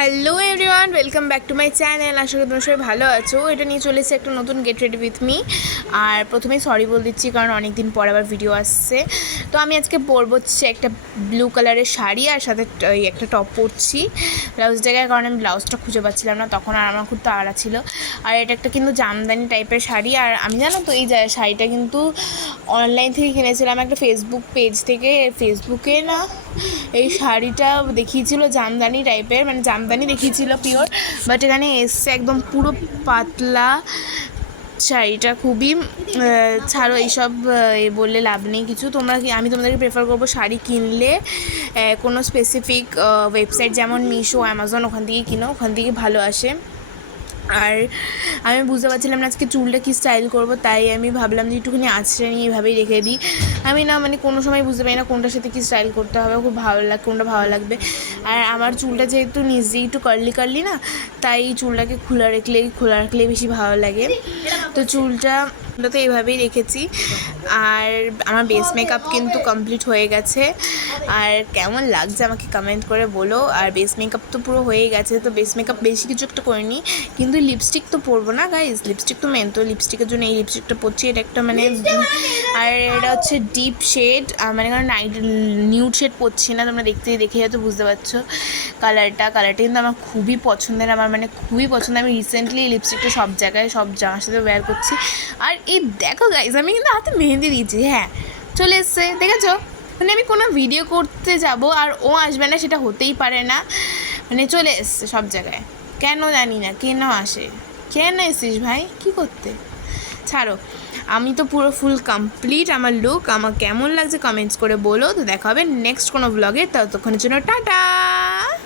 Hello everyone, welcome back to my channel. আশা করি তোমরা সবাই ভালো আছো। এটা নিয়ে চলেছে একটা নতুন গেট রেডি উইথ মি। আর প্রথমেই সরি বলে দিচ্ছি, কারণ অনেক দিন পর আবার ভিডিও আসছে। তো আমি আজকে পরবো হচ্ছে একটা ব্লু কালারের শাড়ি, আর সাথে একটা টপ পরছি ব্লাউজ জায়গায়, কারণ আমি ব্লাউজটা খুঁজে পাচ্ছিলাম না তখন, আর আমার খুব তাড়া ছিল। আর এটা একটা কিন্তু জামদানি টাইপের শাড়ি। আর আমি জানো তো, এই শাড়িটা কিন্তু অনলাইন থেকে কিনেছিলাম একটা ফেসবুক পেজ থেকে। ফেসবুকে না এই শাড়িটা দেখিয়েছিল জামদানি টাইপের, মানে জামদানি দেখিয়েছিল পিওর, বাট এখানে এসছে একদম পুরো পাতলা শাড়িটা। খুবই ছাড়ো এইসব বললে লাভ নেই কিছু। আমি তোমাদেরকে প্রেফার করবো শাড়ি কিনলে কোনো স্পেসিফিক ওয়েবসাইট যেমন মিশো, অ্যামাজন, ওখান থেকে কিনো, ওখান থেকে ভালো আসে। আর আমি বুঝতে পারছিলাম না আজকে চুলটা কী স্টাইল করবো, তাই আমি ভাবলাম যে একটুখানি আঁচড়ে নিয়ে এভাবেই রেখে দিই। আমি না মানে কোনো সময় বুঝতে পারি না কোনটার সাথে কী স্টাইল করতে হবে, খুব ভালো কোনটা ভালো লাগবে। আর আমার চুলটা যেহেতু নিজেই একটু কার্লি কার্লি না, তাই চুলটাকে খোলা রাখলে বেশি ভালো লাগে। তো চুলটা তো এইভাবেই রেখেছি। আর আমার বেস মেকআপ কিন্তু কমপ্লিট হয়ে গেছে। আর কেমন লাগছে আমাকে কমেন্ট করে বলো। আর বেস মেকআপ তো পুরো হয়ে গেছে, তো বেস মেকআপ বেশি কিছু একটা করিনি, কিন্তু লিপস্টিক তো পরবো না গাইজ, লিপস্টিক তো মেন। তো লিপস্টিকের জন্য এই লিপস্টিকটা পরছি। এটা একটা মানে, আর এটা হচ্ছে ডিপ শেড, মানে কারণ নিউড শেড পরছি না, তোমরা দেখে হয়তো বুঝতে পারছো। কালারটা কিন্তু আমার খুবই পছন্দের, আমার মানে খুবই পছন্দ। আমি রিসেন্টলি এই লিপস্টিকটা সব জায়গায় সব জামার সাথে ওয়্যার করছি। আর এই দেখো গাইজ, আমি কিন্তু হাতে মেহেন্দি দিয়েছি, হ্যাঁ চলে এসছে, দেখেছো? মানে আমি কোনো ভিডিও করতে যাব আর ও আসবে না, সেটা হতেই পারে না। মানে চলে এসছে সব জায়গায়, কেন জানি না, কেন এসিস ভাই, কি করতে? ছাড়ো, আমি তো পুরো ফুল কমপ্লিট আমার লুক। আমার কেমন লাগছে কমেন্টস করে বলো। তো দেখা হবে নেক্সট কোনো ব্লগে, ততক্ষণের জন্য টাটা।